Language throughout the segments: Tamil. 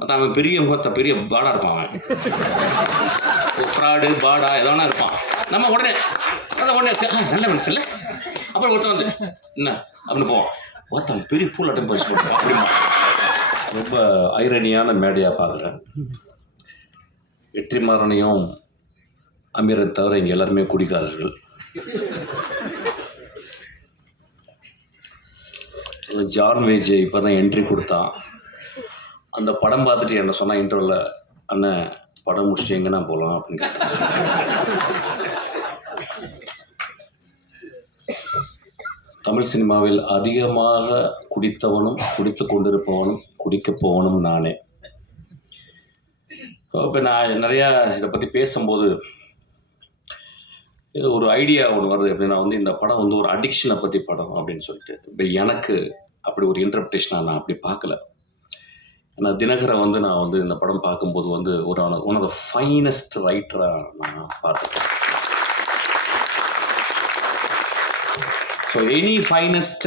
அதான் அவன் பெரிய பாடா இருப்பான், அவன் ஃப்ராடு பாடா எதனா இருப்பான். நம்ம உடனே நல்ல மனசு இல்லை. அப்புறம் ஒருத்தன் வந்து என்ன அப்படின்னு போவோம், ஒருத்தன் பெரிய ஃபுல் அட்டன் பண்ணி அப்படிமா. ரொம்ப ஐரணியான மேடையாக பார்க்குறேன். வெற்றிமாறனையும் அமீரை தவிர இங்கே எல்லாருமே குடிக்காரர்கள். ஜான் விஜய் இப்போ தான் என்ட்ரி கொடுத்தான். அந்த படம் பார்த்துட்டு என்ன சொன்னால் இன்டர்வலில், அண்ணன் படம் முடிச்சுட்டு எங்கன்னா போகலாம் அப்படின்னு கேட்டேன். தமிழ் சினிமாவில் அதிகமாக குடித்தவனும் குடித்து கொண்டிருப்பவனும் குடிக்க போவனும் நானே. இப்போ நான் நிறையா இதை பற்றி பேசும்போது ஒரு ஐடியா ஒன்று வருது. எப்படின்னா வந்து இந்த படம் வந்து ஒரு அடிக்ஷனை பற்றி படம் அப்படின்னு சொல்லிட்டு. இப்போ எனக்கு அப்படி ஒரு இன்டர்பிரேஷனாக நான் அப்படி பார்க்கல. ஏன்னா தினகரை வந்து நான் வந்து இந்த படம் பார்க்கும்போது வந்து ஒன் ஆஃப் த ஃபைனஸ்ட் ரைட்டராக நான் பார்த்துட்டேன். So any finest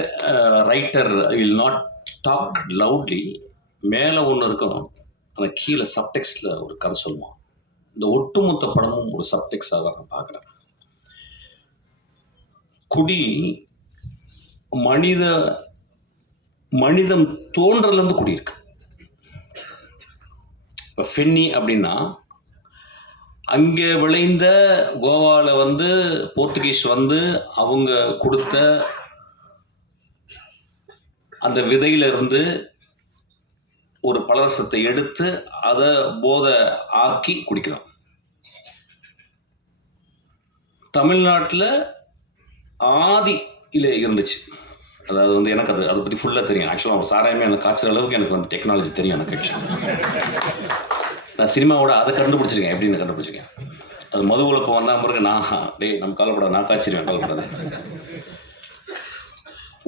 writer will not talk loudly. மேலே ஒன்று இருக்கும், அந்த கீழே சப்டெக்ஸ்டில் ஒரு கதை சொல்லுவான். இந்த ஒட்டுமொத்த படமும் ஒரு சப்டெக்ஸாக தான் நான் பார்க்குறேன். குடி மனிதம் தோன்றலேருந்து குடியிருக்கு. இப்போ ஃபென்னி அப்படின்னா அங்கே விளைந்த கோவாவில் வந்து போர்த்துகீஸ் வந்து அவங்க கொடுத்த அந்த விதையிலிருந்து ஒரு பலரசத்தை எடுத்து அதை போதை ஆக்கி குடிக்கிறோம். தமிழ்நாட்டில் ஆதியில் இருந்துச்சு. அதாவது வந்து எனக்கு அதை பற்றி ஃபுல்லாக தெரியும். ஆக்சுவலாக ஒரு சாராயமே எனக்கு காய்ச்சல் அளவுக்கு எனக்கு வந்து டெக்னாலஜி தெரியும். எனக்கு ஆக்சுவலாக நான் சினிமாவோட அதை கண்டுபிடிச்சிருக்கேன். எப்படின்னு கண்டுபிடிச்சிருக்கேன். அது மதுவில் இப்போ வந்தால் பிறகு நம்ம காலப்படாது, நான் காய்ச்சிருவேன், காலப்படாது.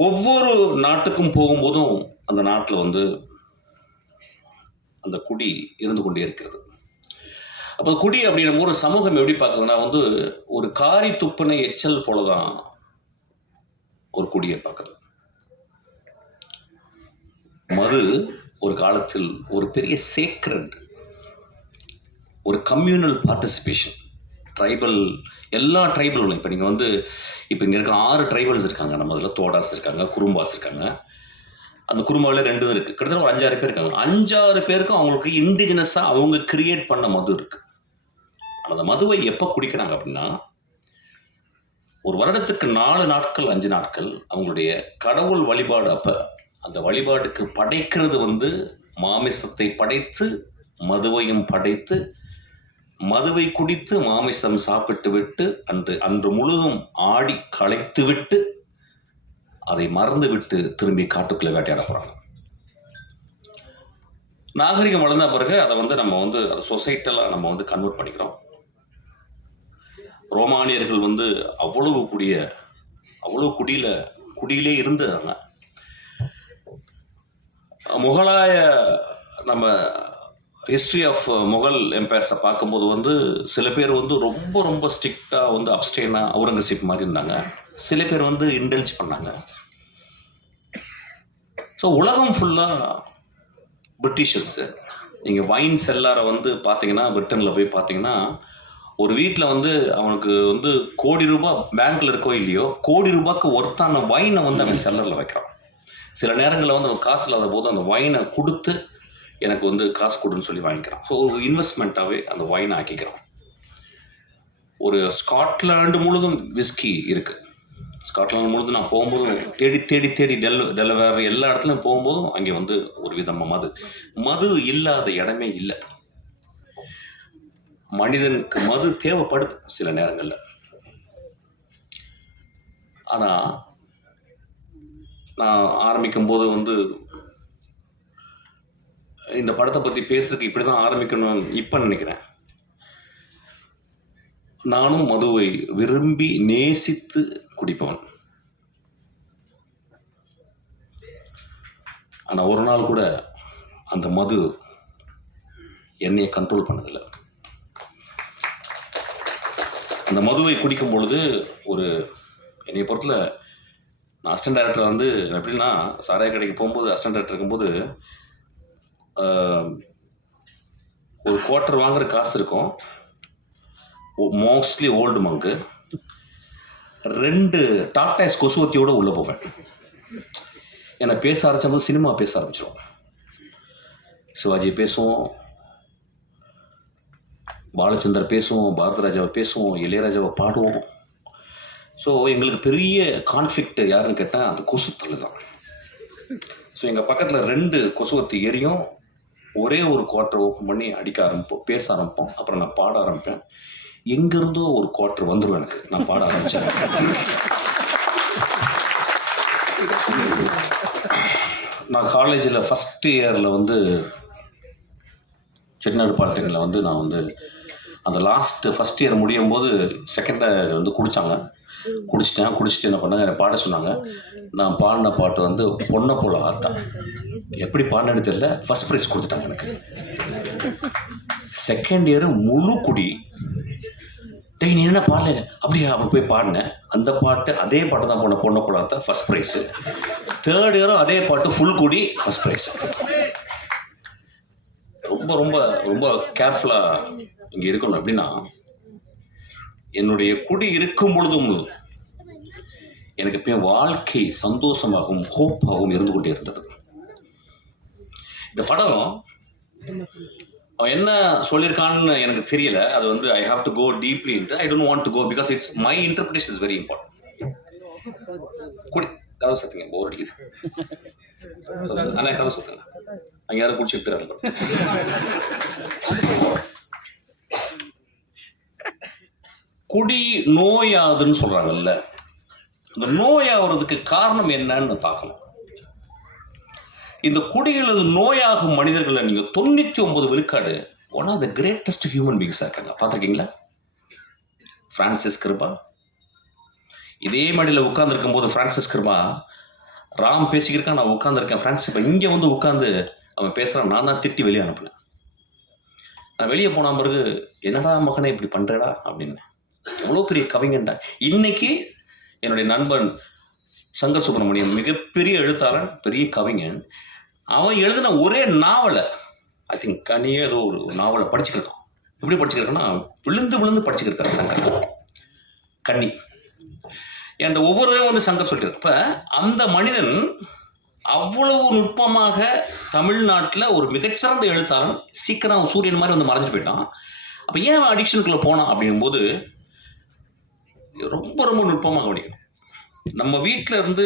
ஒவ்வொரு நாட்டுக்கும் போகும்போதும் அந்த நாட்டில் வந்து அந்த குடி இருந்து கொண்டே இருக்கிறது. அப்போ குடி அப்படின்னும் ஒரு சமூகம் எப்படி பார்க்குறதுன்னா வந்து ஒரு காரி துப்புனை எச்சல் போல தான் ஒரு குடியை பார்க்குறது. மது ஒரு காலத்தில் ஒரு பெரிய சேக்ரட், ஒரு கம்யூனல் பார்ட்டிசிபேஷன். எல்லா ட்ரைபலும் இப்போ நீங்கள் வந்து இப்போ இங்கே இருக்க 6 ட்ரைபல்ஸ் இருக்காங்க. நம்ம அதில் தோடாஸ் இருக்காங்க, குறும்பாஸ் இருக்காங்க. அந்த குறும்பாவில் 2 இருக்குது. கிட்டத்தட்ட ஒரு 5-6 பேர் இருக்காங்க. 5-6 பேருக்கும் அவங்களுக்கு இண்டிஜினஸாக அவங்க கிரியேட் பண்ண மது இருக்குது. ஆனால் அந்த மதுவை எப்போ குடிக்கிறாங்க அப்படின்னா, ஒரு வருடத்துக்கு 4 நாட்கள் 5 நாட்கள் அவங்களுடைய கடவுள் வழிபாடு. அப்போ அந்த வழிபாட்டுக்கு படைக்கிறது வந்து மாமிசத்தை படைத்து மதுவையும் படைத்து மதுவை குடித்து மாமிசம் சாப்பிட்டு விட்டு அன்று முழுதும் ஆடி களைத்து விட்டு அதை மறந்து விட்டு திரும்பி காட்டுக்குள்ளே வேட்டையாட போகிறாங்க. நாகரிகம் வளர்ந்த பிறகு அதை வந்து நம்ம வந்து சொசைட்டெல்லாம் நம்ம வந்து கன்வெர்ட் பண்ணிக்கிறோம். ரோமானியர்கள் வந்து அவ்வளவு குடியிலே இருந்தாங்க. முகலாய நம்ம ஹிஸ்ட்ரி ஆஃப் முகல் எம்பையர்ஸை பார்க்கும்போது வந்து சில பேர் வந்து ரொம்ப ரொம்ப ஸ்ட்ரிக்டாக வந்து அப்ஸ்டெயினாக அவுரங்கசீப் மாதிரி இருந்தாங்க. சில பேர் வந்து இன்டெல்ஜ் பண்ணாங்க. ஸோ உலகம் ஃபுல்லாக பிரிட்டிஷர்ஸு. நீங்கள் வைன் செல்லாரை வந்து பார்த்தீங்கன்னா, பிரிட்டனில் போய் பார்த்தீங்கன்னா, ஒரு வீட்டில் வந்து அவனுக்கு வந்து கோடி ரூபாய் பேங்க்கில் இருக்கோ இல்லையோ, கோடி ரூபாய்க்கு ஒர்த்தான வைனை வந்து அவன் செல்லரில் வைக்கிறான். சில நேரங்களில் வந்து அவன் காசு இல்லாத போது அந்த வைனை கொடுத்து எனக்கு வந்து காசு கொடுன்னு சொல்லி வாங்கிக்கிறான். ஸோ ஒரு இன்வெஸ்ட்மெண்ட்டாகவே அந்த வைனை ஆக்கிக்கிறான். ஒரு ஸ்காட்லாண்டு முழுதும் விஸ்கி இருக்குது. ஸ்காட்லாண்டு முழுதும் நான் போகும்போதும் தேடி டெலவேர் எல்லா இடத்துலையும் போகும்போதும் அங்கே வந்து ஒரு விதமாக மது இல்லாத இடமே இல்லை. மனிதனுக்கு மது தேவைப்படுது சில நேரங்களில். ஆனால் நான் ஆரம்பிக்கும் போது வந்து இந்த படத்தை பற்றி பேசுறதுக்கு இப்படி தான் ஆரம்பிக்கணும் இப்போ நினைக்கிறேன். நானும் மதுவை விரும்பி நேசித்து குடிப்பவன். ஆனால் ஒரு நாள் கூட அந்த மது என்னையை கண்ட்ரோல் பண்ணதில்லை. அந்த மதுவை குடிக்கும் பொழுது என்னை பொறுத்தல நான் அசிஸ்டன்ட் டைரக்டர் வந்து எப்படின்னா, சாராய கடைக்கு போகும்போது அசிஸ்டன்ட் டைரக்டர் இருக்கும்போது ஒரு குவார்ட்டர் வாங்குற காசு இருக்கும், மோஸ்ட்லி ஓல்டு மங்கு. 2 டாக்டாய்ஸ் கொசுவத்தியோடு உள்ளே போவேன். ஏன்னா பேச ஆரம்பிச்சபோது சினிமா பேச ஆரம்பிச்சிடும். சிவாஜி பேசுவோம், பாலச்சந்தர் பேசுவோம், பாரதிராஜாவை பேசுவோம், இளையராஜாவை பாடுவோம். ஸோ எங்களுக்கு பெரிய கான்ஃப்ளிக்ட் யாருன்னு கேட்டால் அந்த கொசுத்தல் தான். ஸோ எங்கள் பக்கத்தில் 2 கொசுவத்தி எரியும். ஒரே ஒரு குவார்ட்டர் ஓப்பன் பண்ணி அடிக்க ஆரம்பிப்போம், பேச ஆரம்பிப்போம். அப்புறம் நான் பாட ஆரம்பிப்பேன். எங்கேருந்தோ ஒரு குவார்ட்டர் வந்துடும் எனக்கு, நான் பாட ஆரம்பித்தேன். நான் காலேஜில் ஃபஸ்ட் இயரில் வந்து செட்டிநாடு பாலிடெக்னிக்கில் வந்து நான் வந்து அந்த ஃபஸ்ட் இயர் முடியும் போது செகண்ட் இயர் வந்து குடிச்சிட்டு என்ன பண்ணாங்க, என்னை பாட சொன்னாங்க. நான் பாடின பாட்டு வந்து பொண்ணை போல ஆத்தா. எப்படி பாடினு தெரியல, ஃபஸ்ட் ப்ரைஸ் கொடுத்துட்டாங்க எனக்கு. செகண்ட் இயரு முழு குடி. டேய் நீ என்ன பாடல அப்படியா, அப்படி போய் பாடினேன். அந்த பாட்டு அதே பாட்டு தான் பொண்ணை போல ஆத்தா, ஃபஸ்ட் ப்ரைஸு. தேர்ட் இயரும் அதே பாட்டு ஃபுல் குடி, ஃபஸ்ட் ப்ரைஸ். ரொம்ப ரொம்ப ரொம்ப கேர்ஃபுல்லாக இங்கே இருக்கணும். எப்படின்னா, என்னுடைய குடி இருக்கும் பொழுதும் எனக்கு எப்பயும் வாழ்க்கை சந்தோஷமாகவும் ஹோப்பாகவும் இருந்து கொண்டே இருந்தது. இந்த படம் அவன் என்ன சொல்லியிருக்கான்னு எனக்கு தெரியல. அது வந்து I have to go deeply into. I don't want to go because it's my interpretation is very important. குடி கதை சொல்லுங்க, போர் அடிக்குது. ஆனால் கதை சொல்லுங்க, அங்கே யாரும் குடிச்சிட்டு தராங்க. குடி நோயாதுன்னு சொல்றாங்கல்ல, இந்த நோயாகிறதுக்கு காரணம் என்னன்னு பார்க்கணும். இந்த குடிகளது நோயாகும் மனிதர்களை நீங்க 99 விழுக்காடு one of the greatest human பீங்ஸா இருக்காங்க. பார்த்துருக்கீங்களா? பிரான்சிஸ் கிருபா இதே மடியில் உட்கார்ந்துருக்கும் போது, பிரான்சிஸ் கிருபா ராம் பேசிக்கிருக்கான், நான் உட்காந்துருக்கேன். பிரான்சிஸ் இப்போ இங்கே வந்து உட்காந்து அவன் பேசுகிறான். நான் தான் திட்டி வெளியே அனுப்புனேன். நான் வெளியே போன பிறகு, என்னடா மகனே இப்படி பண்ணுறடா அப்படின்னு. எவ்வளோ பெரிய கவிஞன்டா. இன்னைக்கு என்னுடைய நண்பன் சங்கர் சுப்பிரமணியம், மிகப்பெரிய எழுத்தாளன், பெரிய கவிஞன். அவன் எழுதின ஒரே நாவலை, ஐ திங்க் கனியே ஏதோ ஒரு நாவலை படிச்சுக்கிருக்கான். எப்படி படிச்சுக்கிருக்கான்னா, விழுந்து படிச்சுக்கிருக்காரு சங்கர். கன்னி என்ற ஒவ்வொரு தடவை வந்து சங்கர் சொல்லிட்டு. இப்போ அந்த மனிதன் அவ்வளவு நுட்பமாக தமிழ்நாட்டில் ஒரு மிகச்சிறந்த எழுத்தாளன், சீக்கிரம் சூரியன் மாதிரி வந்து மறைஞ்சிட்டு போயிட்டான். அப்போ ஏன் அடிக்ஷனுக்குள்ளே போனான் அப்படிங்கும்போது, ரொம்ப ரொம்ப நுட்பமாக கவனிக்கணும். நம்ம வீட்டில் இருந்து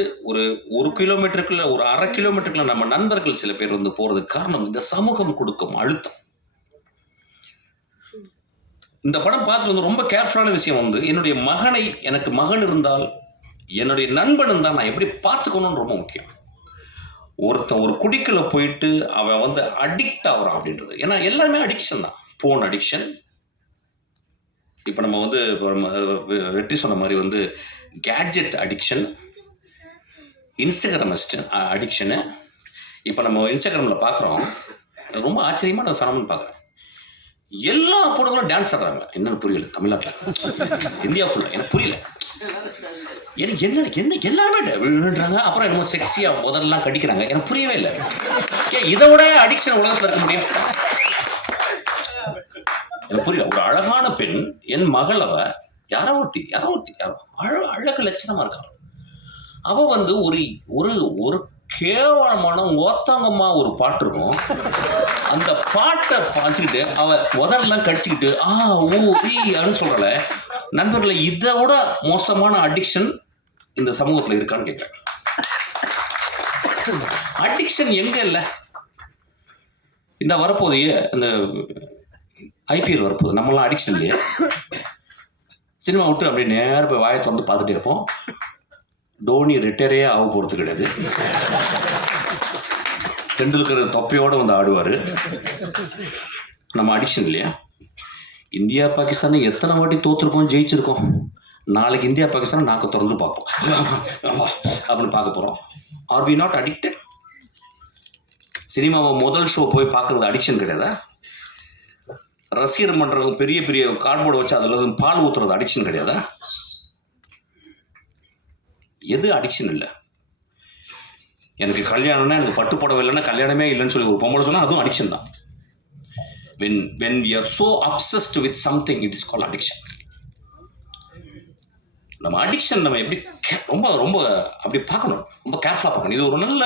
ஒரு கிலோமீட்டருக்குள்ள, ஒரு 1/2 கிலோமீட்டருக்குள்ள நம்ம நண்பர்கள் சில பேர் வந்து போகிறதுக்கு காரணம் இந்த சமூகம் கொடுக்கும் அழுத்தம். இந்த படம் பார்த்துட்டு வந்து ரொம்ப கேர்ஃபுல்லான விஷயம் வந்து, என்னுடைய மகனை, எனக்கு மகன் இருந்தால், என்னுடைய நண்பன் இருந்தால் நான் எப்படி பார்த்துக்கணும்னு ரொம்ப முக்கியம். ஒருத்தன் ஒரு குடிக்குள்ள போயிட்டு அவன் வந்து அடிக்ட் ஆகிறான் அப்படின்றது. ஏன்னா எல்லாமே அடிக்ஷன் தான். ஃபோன் அடிக்ஷன், இப்போ நம்ம வந்து வெற்றி சொன்ன மாதிரி வந்து கேட்ஜெட் அடிக்ஷன், இன்ஸ்டாகிராம் அடிக்ஷனு. இப்போ நம்ம இன்ஸ்டாகிராமில் பார்க்குறோம், ரொம்ப ஆச்சரியமான ஃபெனோமெனன் பார்க்குறேன். எல்லா பொண்ணுங்களும் டான்ஸ் ஆடுறாங்க. என்னன்னு புரியல தமிழ்நாட்டில், இந்தியா ஃபுல்லாக எனக்கு புரியல. எனக்கு என்ன எல்லாருமே விழுறாங்க. அப்புறம் என்னமோ செக்ஸியாக முதல்லாம் கடிக்கிறாங்க. எனக்கு புரியவே இல்லை. இதை விட அடிக்ஷன் உலகத்தில் இருக்க முடியும்? எனக்கு புரியல. ஒரு அழகான பெண், என் மகள், அவ யாரோ ஒருத்தி அழகு லட்சணமா இருக்காள். அவ வந்து ஒரு கேவலமான ஓத்தாங்கம்மா ஒரு பாட்டு இருக்கும். அந்த பாட்டை பாய்ச்சிக்கிட்டு அவ உதரெல்லாம் கடிச்சுக்கிட்டு அப்படின்னு சொல்றல. நண்பர்களை, இதை விட மோசமான அடிக்ஷன் இந்த சமூகத்தில் இருக்கான்னு கேட்கிறேன். அடிக்ஷன் எங்க இல்லை? இந்த வரப்போது இந்த ஐபிஎல் வரப்போகுது, நம்மளாம் அடிக்ஷன் இல்லையே. சினிமா விட்டு அப்படியே நேரம் போய் வாயை திறந்து பார்த்துட்டே இருப்போம். டோனி ரிட்டையரே ஆக போகிறது கிடையாது. டெண்டுல்கர் தொப்பையோடு வந்து ஆடுவார். நம்ம அடிக்ஷன் இல்லையா? இந்தியா பாகிஸ்தானை எத்தனை வாட்டி தோற்றுருக்கோம், ஜெயிச்சிருக்கோம். நாளைக்கு இந்தியா பாகிஸ்தானை நாக்க திறந்து பார்ப்போம் அப்படின்னு பார்க்க போகிறோம். Are we not addicted? சினிமாவை முதல் ஷோ போய் பார்க்குறது அடிக்ஷன் கிடையாதா? ரசிகர் மன்றவங்க பெரிய பெரிய கார்ட்போர்டு வச்சு அதில் பால் ஊற்றுறது அடிக்ஷன் கிடையாதா? எது அடிக்ஷன் இல்லை? எனக்கு கல்யாணம்னா, எனக்கு பட்டு புடவை இல்லைன்னா கல்யாணமே இல்லைன்னு சொல்லி ஒரு பொம்பளை சொன்னால் அதுவும் அடிக்ஷன் தான். when we are so obsessed with something, it is called addiction. நம்ம அடிக்ஷன் நம்ம எப்படி ரொம்ப ரொம்ப அப்படி பார்க்கணும், ரொம்ப கேர்ஃபுல்லாக பார்க்கணும். இது ஒரு நல்ல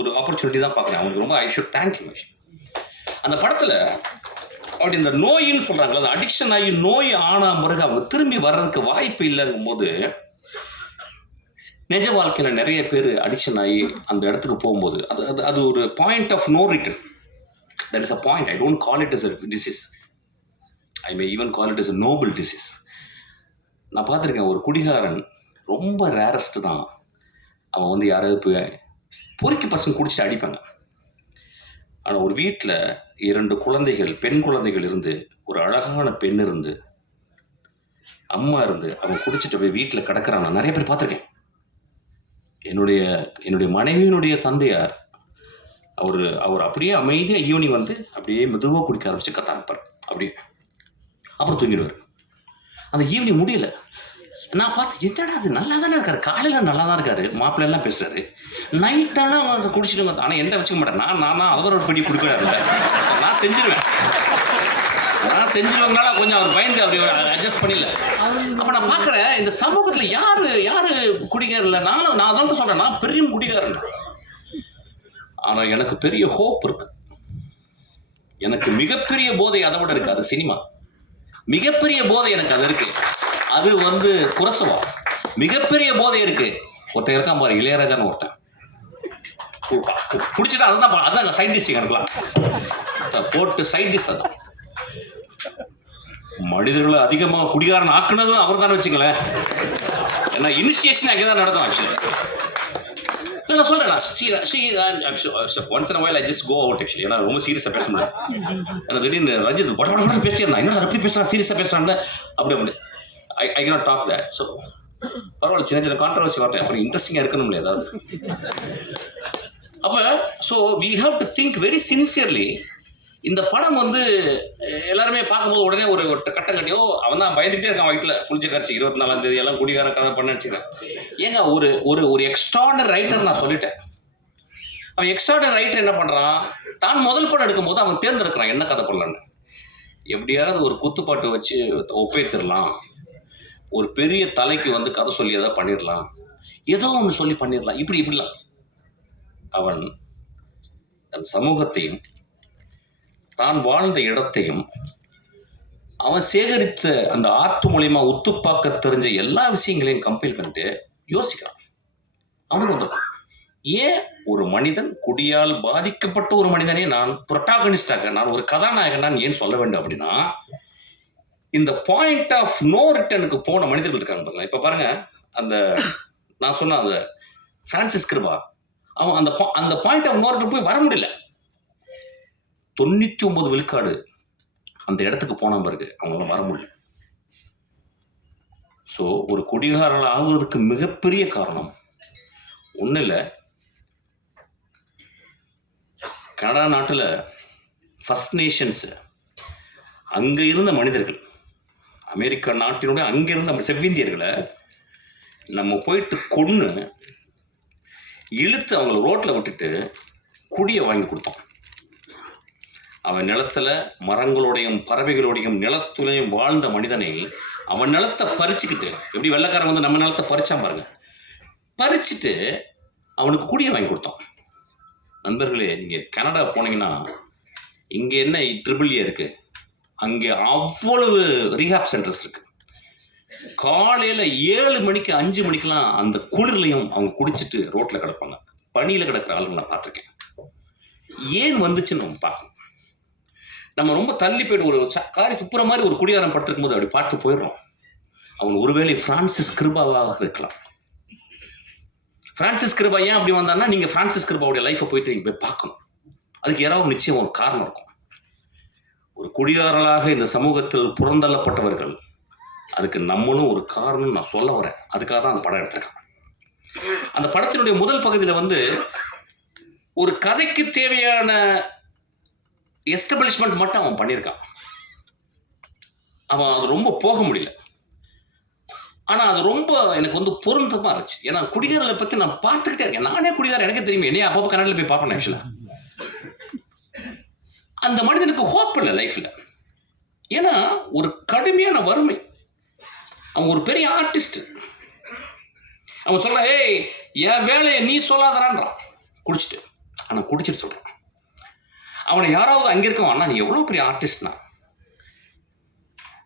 ஒரு ஆப்பர்ச்சுனிட்டி தான் பார்க்குறேன். அவனுக்கு ரொம்ப ஐ ஷுட் தேங்க் யூ. அந்த படத்தில் அப்படி இந்த நோயின்னு சொல்கிறாங்களா, அந்த அடிக்ஷன் ஆகி நோய் ஆன பிறகு அவங்க திரும்பி வர்றதுக்கு வாய்ப்பு இல்லைங்கும் போது, நிஜ வாழ்க்கையில் நிறைய பேர் அடிக்ஷன் ஆகி அந்த இடத்துக்கு போகும்போது அது அது அது ஒரு point of no return. That is a point. I don't call it is a disease. I may even call it is a noble disease. நான் பார்த்துருக்கேன், ஒரு குடிகாரன் ரொம்ப ரேரஸ்ட் தான். அவன் வந்து யாராவது போய் பொறுக்கி பசங்க குடிச்சிட்டு அடிப்பாங்க. ஆனால் ஒரு வீட்டில் 2 குழந்தைகள், பெண் குழந்தைகள் இருந்து, ஒரு அழகான பெண் இருந்து, அம்மா இருந்து, அவன் குடிச்சிட்டு போய் வீட்டில் கிடக்கிறான். நான் நிறைய பேர் பார்த்துருக்கேன். என்னுடைய மனைவியினுடைய தந்தையார் அவர் அப்படியே அமைதியாக ஈவினிங் வந்து அப்படியே மெதுவாக குடிக்க ஆரம்பிச்சு கத்தாரப்பார். அப்படியே அப்புறம் தூங்கிடுவார். அந்த ஈவினிங் முடியல. நான் பார்த்து, என்னடா அது நல்லா தானே இருக்காரு, காலையில் நல்லா தான் இருக்காரு, மாப்பிள்ளைலாம் பேசுகிறாரு, நைட்டானா அவன் குடிச்சிட்டு. ஆனால் எந்த வச்சுக்க மாட்டேன். நான் அவர் ஒரு படி குடிக்கிறாருல்ல, நான் செஞ்சிருவேங்கனால கொஞ்சம் அவர் பயந்து அப்படி அட்ஜஸ்ட் பண்ணிடல. அப்போ நான் பார்க்குறேன், இந்த சமூகத்தில் யார் குடிக்கார் இல்லை. நான் அதான் சொல்கிறேன், நான் பெரிய குடிக்காரன். ஆனால் எனக்கு பெரிய ஹோப் இருக்கு. எனக்கு மிகப்பெரிய போதை அதை விட இருக்கு. அது சினிமா. மிகப்பெரிய போதை எனக்கு அது இருக்கு. அது வந்து குரசவம். மிகப்பெரிய போதை இருக்கு. ஒருத்தன் இருக்கான் பாரு, இளையராஜான்னு ஒருத்தன் குடிச்சிட்டா. அதுதான் சைட் டிஷ். எனக்குலாம் போட்டு சைட் டிஷ். அதான் மனிதர்களை அதிகமாக குடிகாரன் ஆக்குனதும் அவர் தானே வச்சுங்களேன். ஏன்னா இனிஷியேஷன் அங்கே தான் நடக்கும். ஆக்சுவலி நான் சொல்கிறேன், once in while I just go out. Actually ஏன்னா ரொம்ப சீரியஸாக பேச முடியாது. ஏன்னா திடீர்னு ரஞ்சித் படம் பேசியிருந்தான், என்ன எப்படி பேசுகிறான், சீரியஸாக பேசுகிறான்னு அப்படி I cannot talk that. So பரவாயில்ல, சின்ன கான்ட்ரவர்சி வரேன், அப்புறம் இன்ட்ரெஸ்டிங்காக இருக்கணும் இல்லையா ஏதாவது. அப்போ so we have to think very sincerely. இந்த படம் வந்து எல்லாருமே பார்க்கும்போது உடனே ஒரு கட்டம் கட்டியோ அவன் தான் பயந்துகிட்டே இருக்கான் வயிற்றுல புளிச்ச கரைச்சி 24ஆம் தேதி எல்லாம் குடிகார கதை பண்ண வச்சுக்கிறேன். ஏங்க ஒரு எக்ஸ்ட்ராடனரி ரைட்டர் நான் சொல்லிட்டேன். அவன் எக்ஸ்ட்ராடனரி ரைட்டர் என்ன பண்ணுறான், தான் முதல் படம் எடுக்கும்போது அவன் தேர்ந்தெடுக்கிறான் என்ன கதை பண்ணலான்னு. எப்படியாவது ஒரு குத்துப்பாட்டு வச்சு ஒப்பேத்திடலாம், ஒரு பெரிய தலைக்கு வந்து கதை சொல்லி ஏதாவது பண்ணிடலாம், ஏதோ ஒன்று சொல்லி பண்ணிடலாம், இப்படிலாம். அவன் தன் சமூகத்தையும் தான் வாழ்ந்த இடத்தையும் அவன் சேகரித்த அந்த ஆர்ட் மூலியமா உத்துப்பாக்க தெரிஞ்ச எல்லா விஷயங்களையும் கம்பைல் பண்ணிட்டு யோசிக்கிறான். அவனுக்கு வந்து ஏன் ஒரு மனிதன் குடியால் பாதிக்கப்பட்ட ஒரு மனிதனே நான் புரோட்டாகனிஸ்டாக, நான் ஒரு கதாநாயகன் நான் ஏன் சொல்ல வேண்டும் அப்படின்னா, இந்த பாயிண்ட் ஆஃப் நோ ரிட்டர்னுக்கு போன மனிதர்கள் இருக்காங்க பாருங்க. இப்போ பாருங்க, அந்த நான் சொன்ன அந்த பிரான்சிஸ் கிருபா, அவன் அந்த பாயிண்ட் ஆஃப் நோ ரிட்டர்ன் போய் வர முடியல. 99 விழுக்காடு அந்த இடத்துக்கு போன பிறகு அவங்களால வர முடியல. ஸோ ஒரு குடிகாரர்கள் ஆகுவதற்கு மிகப்பெரிய காரணம் ஒன்றும் இல்லை. கனடா நாட்டில் ஃபர்ஸ்ட் நேஷன்ஸ் அங்கே இருந்த மனிதர்கள், அமெரிக்கா நாட்டினுடைய அங்கே இருந்த செவ்விந்தியர்களை நம்ம போயிட்டு கொன்று இழுத்து அவங்கள ரோட்டில் விட்டுட்டு குடியை வாங்கி கொடுத்தோம். அவன் நிலத்தில் மரங்களோடையும் பறவைகளோடையும் நிலத்துலையும் வாழ்ந்த மனிதனை அவன் நிலத்தை பறிச்சுக்கிட்டு, எப்படி வெள்ளைக்காரன் வந்து நம்ம நிலத்தை பறிச்சான் பாருங்க, பறிச்சுட்டு அவனுக்கு குடியை வாங்கி கொடுத்தோம். நண்பர்களே, நீங்கள் கனடா போனீங்கன்னா இங்கே என்ன ட்ரிபிள் ஏ இருக்குது, அங்கே அவ்வளவு ரீஹாப் சென்டர்ஸ் இருக்குது. காலையில் 7 மணிக்கு 5 மணிக்கெலாம் அந்த குளிர்லையும் அவங்க குடிச்சிட்டு ரோட்டில் கிடப்பாங்க. பனியில் கிடக்கிற ஆளுங்க நான் பார்த்துருக்கேன். ஏன் வந்துச்சுன்னு நம்ம பார்க்கணும். நம்ம ரொம்ப தள்ளி போய்ட்டு ஒரு காரி துப்புற மாதிரி ஒரு குடிகாரம் படுத்திருக்கும் போது அப்படி பார்த்து போயிடுறோம். அவன் ஒருவேளை பிரான்சிஸ் கிருபாவாக இருக்கலாம். பிரான்சிஸ் கிருபா ஏன் அப்படி வந்தான்னா, நீங்கள் பிரான்சிஸ் கிருபாவுடைய லைஃப்பை போயிட்டு நீங்கள் போய் பார்க்கணும். அதுக்கு யாராவது நிச்சயம் ஒரு காரணம் இருக்கும். ஒரு குடிகாரர்களாக இந்த சமூகத்தில் புறந்தள்ளப்பட்டவர்கள், அதுக்கு நம்மளும் ஒரு காரணம் நான் சொல்ல வரேன். அதுக்காக தான் அந்த படம் எடுத்திருக்கேன். அந்த படத்தினுடைய முதல் பகுதியில் வந்து ஒரு கதைக்கு தேவையான எஸ்டாப்ளிஷ்மெண்ட் மட்டும் அவன் பண்ணியிருக்கான். அவன் அது ரொம்ப போக முடியல. ஆனால் அது ரொம்ப எனக்கு வந்து பொருந்தமாக இருந்துச்சு. ஏன்னா குடிகாரர்களை பற்றி நான் பார்த்துக்கிட்டே இருக்கேன். நானே குடிகாரன், எனக்கே தெரியும். என்னையே அப்பப்போ கனடாவில் போய் பார்ப்பேன். ஆக்சுவலாக அந்த மனிதனுக்கு ஹோப் இல்லை லைஃப்பில். ஏன்னா ஒரு கடுமையான வறுமை. அவன் ஒரு பெரிய ஆர்டிஸ்ட். அவன் சொல்கிறான், ஏய் என் வேலையை நீ சொல்லாதறான்றான் குடிச்சிட்டு. ஆனால் குடிச்சிட்டு சொல்கிறான். அவனை யாராவது அங்கே இருக்கவன், அண்ணா நீ எவ்வளோ பெரிய ஆர்டிஸ்ட்னா,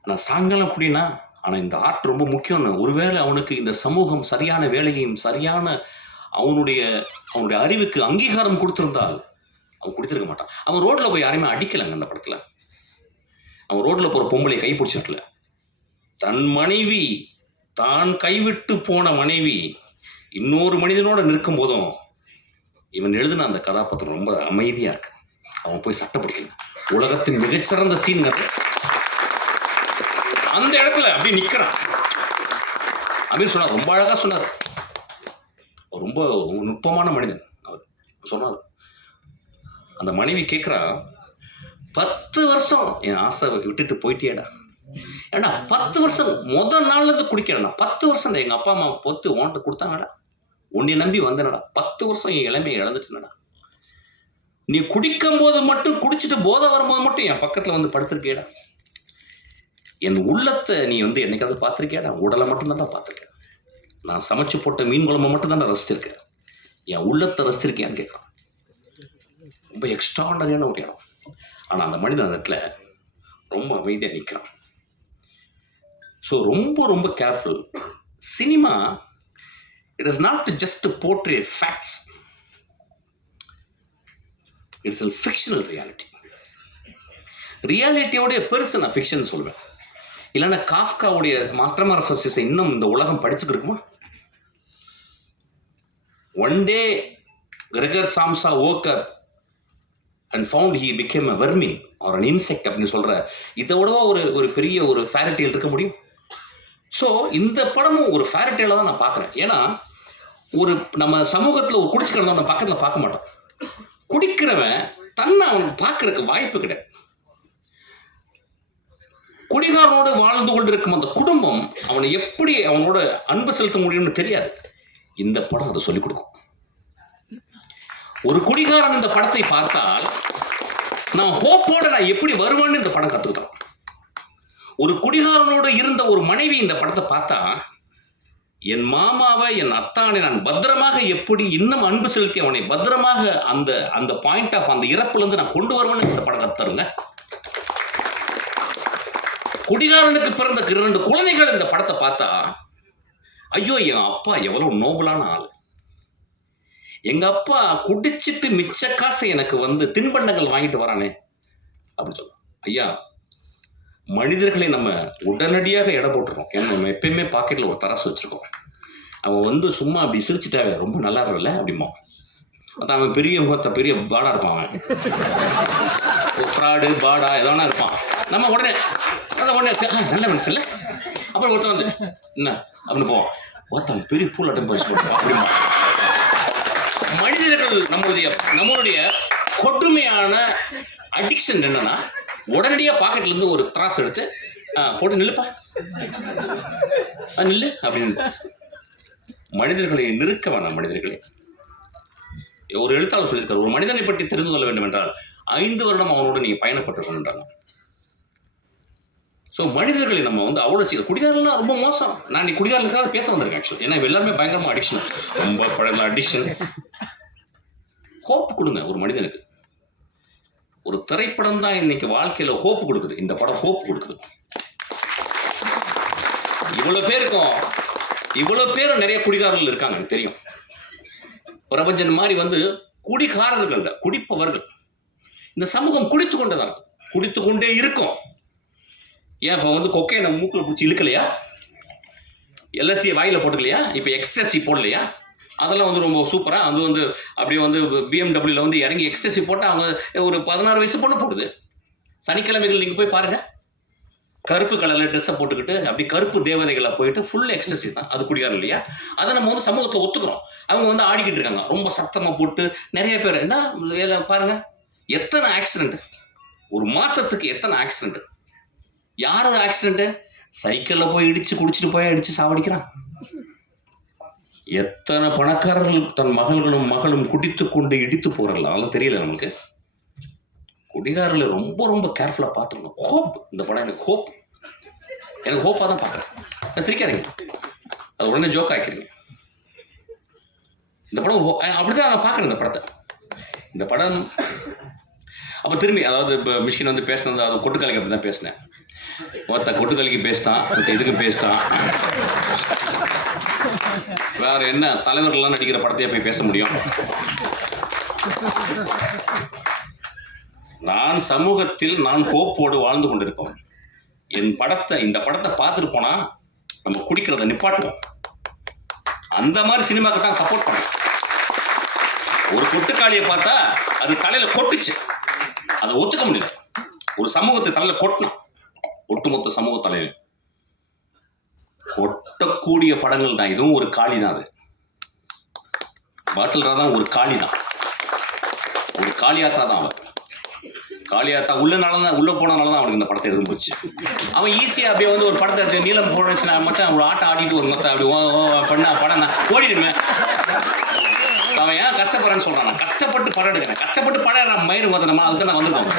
ஆனால் சாயங்காலம் குடினா, ஆனால் இந்த ஆர்ட் ரொம்ப முக்கியம்னு. ஒருவேளை அவனுக்கு இந்த சமூகம் சரியான வேலையையும் சரியான அவனுடைய அறிவுக்கு அங்கீகாரம் கொடுத்துருந்தால் அவன் குடித்திருக்க மாட்டான். அவன் ரோட்டில் போய் யாரையுமே அடிக்கலைங்க அந்த படத்தில். அவன் ரோட்டில் போகிற பொம்பளை கை பிடிச்சிருக்கல. தன் மனைவி, தான் கைவிட்டு போன மனைவி இன்னொரு மனிதனோட நிற்கும் போதும் இவன் எழுதின அந்த கதாபாத்திரம் ரொம்ப அமைதியாக இருக்கு. அவன் போய் சட்டை பிடிக்கல. உலகத்தின் மிகச்சிறந்த சீன் அந்த இடத்துல அப்படி நிற்கிறான். அமீர் சொன்னார், ரொம்ப அழகாக சொன்னார். ரொம்ப நுட்பமான மனிதன் அவர் சொன்னார். அந்த மனைவி கேட்குறா, 10 வருஷம் என் ஆசை விட்டுட்டு போயிட்டியேடா. ஏன்னா 10 வருஷம் முதல் நாள்லேருந்து குடிக்கிறேன்னா 10 வருஷம் எங்கள் அப்பா அம்மா பொத்து உன்கிட்ட கொடுத்தாங்கடா, உன்னை நம்பி வந்தேனடா. 10 வருஷம் என் இளமையை இழந்துட்டேனடா. நீ குடிக்கும் போது மட்டும், குடிச்சிட்டு போதை வரும்போது மட்டும் என் பக்கத்தில் வந்து படுத்திருக்கேடா. என் உள்ளத்தை நீ வந்து என்னைக்காவது பார்த்துருக்கியாடா? உடலை மட்டும்தான்டா பார்த்துருக்கேன். நான் சமைச்சு போட்ட மீன் குழம்பை மட்டும்தான்டா ரசிச்சிருக்கேன். என் உள்ளத்தை ரசிச்சிருக்கியான்னு கேட்குறான். ரொம்ப எக்ஸ்ட்ராடனரியான ஒரு இடம். ஆனால் அந்த மனிதன் அந்த இடத்துல ரொம்ப அமைதியாக நிற்கிறான். ஸோ ரொம்ப ரொம்ப careful. Cinema it is not just to portray facts, it's a fictional reality. ரியாலிட்டியோடைய பெருசு நான் ஃபிக்ஷன் சொல்வேன். இல்லைன்னா காஃப்காவுடைய மாஸ்டர்மார்ஃபசிஸை இன்னும் இந்த உலகம் படிச்சுட்டு இருக்குமா? One day Gregor Samsa woke up and found he became a vermin or an insect அப்படின்னு சொல்கிற இதோடவா ஒரு பெரிய ஒரு ஃபேரிடேல் இருக்க முடியும்? ஸோ இந்த படமும் ஒரு ஃபேரிடேலை தான் நான் பார்க்குறேன். ஏன்னா ஒரு நம்ம சமூகத்தில் ஒரு குடிச்சுக்கிறத நம்ம பக்கத்தில் பார்க்க மாட்டோம். குடிக்கிறவன் தன்னை அவனுக்கு பார்க்கறதுக்கு வாய்ப்பு கிடையாது. குடிகாரனோடு வாழ்ந்து கொண்டிருக்கும் அந்த குடும்பம் அவனை எப்படி அவனோட அன்பு செலுத்த முடியும்னு தெரியாது. இந்த படம் அதை சொல்லிக் கொடுக்கும். ஒரு குடிகாரன் இந்த படத்தை பார்த்தால் நான் ஹோப்போட நான் எப்படி வருவேன்னு இந்த படம் கற்றுக்கிட்டான். ஒரு குடிகாரனோடு இருந்த ஒரு மனைவி இந்த படத்தை பார்த்தா, என் மாமாவை, என் அத்தானை நான் பத்திரமாக எப்படி இன்னும் அன்பு செலுத்தி அவனை பத்திரமாக அந்த அந்த பாயிண்ட் ஆஃப் அந்த இறப்புலேருந்து நான் கொண்டு வருவேன்னு இந்த படம் கற்றுருங்க. குடிகாரனுக்கு பிறந்த 2 குழந்தைகள் இந்த படத்தை பார்த்தா, ஐயோ என் அப்பா எவ்வளோ நோபலான ஆள், எங்கள் அப்பா குடிச்சிட்டு மிச்ச காசை எனக்கு வந்து தின்பண்டங்கள் வாங்கிட்டு வரானே அப்படின்னு சொல்லுவோம். ஐயா, மனிதர்களை நம்ம உடனடியாக எடை போட்டுருக்கோம். ஏன்னா நம்ம எப்பயுமே பாக்கெட்டில் ஒரு தராசு வச்சுருக்கோம். அவன் வந்து சும்மா அப்படி சிரிச்சிட்டாவே ரொம்ப நல்லா இருக்கல அப்படிமா. அதான் அவன் பெரிய பாடா இருப்பான். அவன் ஃப்ராடு பாடா எதனா இருப்பான். நம்ம உடனே நல்ல மனசு இல்லை. அப்புறம் ஒருத்தன் வந்து என்ன அப்படின்னு போவான். ஒருத்தன் பெரிய ஃபுல் அட்டம் பரிசு போடுவான் அப்படிமா. மனிதர்கள் நம்மளுடைய கொடுமையான அடிக்ஷன் என்னன்னா, உடனடியாக பாக்கெட்லேருந்து ஒரு திராஸ் எடுத்து போட்டு நில்லுப்பா நில்லு அப்படின்னு. மனிதர்களை நிறுக்க வேணாம். மனிதர்களை ஒரு எழுத்தாளர் சொல்லியிருக்காரு, ஒரு மனிதனை பற்றி தெரிந்து கொள்ள வேண்டும் என்றால் 5 வருடம் அவனோடு நீங்கள் பயணப்பட்டிருக்கணுன்றாங்க. ஸோ மனிதர்களை நம்ம வந்து அவ்வளோ சீக்கிரம் குடிகாரலாம் ரொம்ப மோசம். நான் இன்னைக்கு குடிகாரனுக்காக பேச வந்திருக்கேன் ஆக்சுவலி. ஏன்னா எல்லாருமே பயங்கரமாக அடிக்ஷன், ரொம்ப பழங்க அடிக்ஷன். ஹோப் கொடுங்க ஒரு மனிதனுக்கு. ஒரு திரைப்படம் தான் இன்னைக்கு வாழ்க்கையில் ஹோப் கொடுக்குது. இந்த படம் ஹோப் கொடுக்குது. இவ்வளோ பேரும் நிறைய குடிகாரர்கள் இருக்காங்க எனக்கு தெரியும். பிரபஞ்சன் மாதிரி வந்து குடிகாரர்கள், குடிப்பவர்கள். இந்த சமூகம் குடித்து கொண்டே தான் குடித்து கொண்டே இருக்கும். ஏன் இப்போ வந்து கொக்கையை மூக்கில் பிடிச்சி இழுக்கலையா? எல்எஸ்டியை வாயில் போட்டுக்கலையா? இப்போ எக்ஸ்ட்ரஸி போடலையா? அதெல்லாம் வந்து ரொம்ப சூப்பராக அது வந்து அப்படியே வந்து பிஎம்டபிள்யூவில் வந்து இறங்கி எக்ஸ்ட்ரஸி போட்டால் அவங்க ஒரு 16 வயசு பொண்ணு போடுது. சனிக்கிழமைகள் நீங்கள் போய் பாருங்கள், கருப்பு கலரில் ட்ரெஸ்ஸை போட்டுக்கிட்டு அப்படி கருப்பு தேவதைகளை போயிட்டு ஃபுல் எக்ஸ்ட்ரஸி தான். அது குடிகாரம் இல்லையா? அதை நம்ம வந்து சமூகத்தை ஒத்துக்கிறோம். அவங்க வந்து ஆடிக்கிட்டு இருக்காங்க ரொம்ப சத்தமாக போட்டு. நிறைய பேர் என்ன பாருங்கள், எத்தனை ஆக்சிடென்ட் ஒரு மாதத்துக்கு, எத்தனை ஆக்சிடென்ட். யார் ஒரு ஆக்சிடென்ட்டு? சைக்கிளில் போய் இடித்து குடிச்சிட்டு போய் அடித்து சாவடிக்கிறான். எத்தனை பணக்காரர்கள் தன் மகளும் குடித்து கொண்டு இடித்து போகிறார்கள். அதெல்லாம் தெரியல நமக்கு. குடிகாரில் ரொம்ப ரொம்ப கேர்ஃபுல்லாக பார்த்துருந்தோம். ஹோப், இந்த படம் எனக்கு ஹோப்பாக தான் பார்க்குறேன். சிரிக்காதீங்க, அது உடனே ஜோக் ஆக்கிடுங்க. இந்த படம் அப்படி தான் நான் பார்க்குறேன் இந்த படம். அப்போ திரும்பி அதாவது இப்போ மிஷ்கின் வந்து பேசினது அது கொட்டுக்காலிக்கு அப்படி தான் பேசினேன். கொட்டுக்காலிக்கு பேசிட்டான், இதுக்கு பேசிட்டான். வேற என்ன தலைவர்கள்லாம் நடிக்கிற படத்தையே போய் பேச முடியும்? நான் சமூகத்தில் ஹோப்போடு வாழ்ந்து கொண்டிருப்போம். இந்த படத்தை பார்த்துட்டு போனா நம்ம குடிக்கிறத நிப்பாட்டுவோம். அந்த மாதிரி சினிமாக்கு தான் சப்போர்ட் பண்ணேன். ஒரு கொட்டுக்காளியை பார்த்தா அது தலையில கொட்டுச்சு, அதை ஒத்துக்க முடியல. ஒரு சமூகத்தை தலையில கொட்டினான், ஒட்டுமொத்த சமூக தலையில கொட்டக்கூடிய படங்கள் தான். இதுவும் ஒரு காளி தான். அது பாட்டில் தான் ஒரு காளி தான், ஒரு காளியாத்தா தான். அவன் காளியாத்தா உள்ள போனனால தான் அவனுக்கு இந்த படத்தை எழுத போச்சு. அவன் ஈஸியாக அப்படியே வந்து ஒரு படத்தை எடுத்து நீளம் போடுச்சு, மச்சான் ஒரு ஆட்டம் ஆடிட்டு ஒரு மொத்தம் அப்படி பண்ண படம் தான் ஓடிடுமே. அவன் ஏன் கஷ்டப்படுறேன்னு சொல்றான். நான் கஷ்டப்பட்டு படம் எடுக்கிறேன், கஷ்டப்பட்டு படம் மயிறு மொத்தம் நம்ம அதுக்கு நான் வந்திருக்கோம்.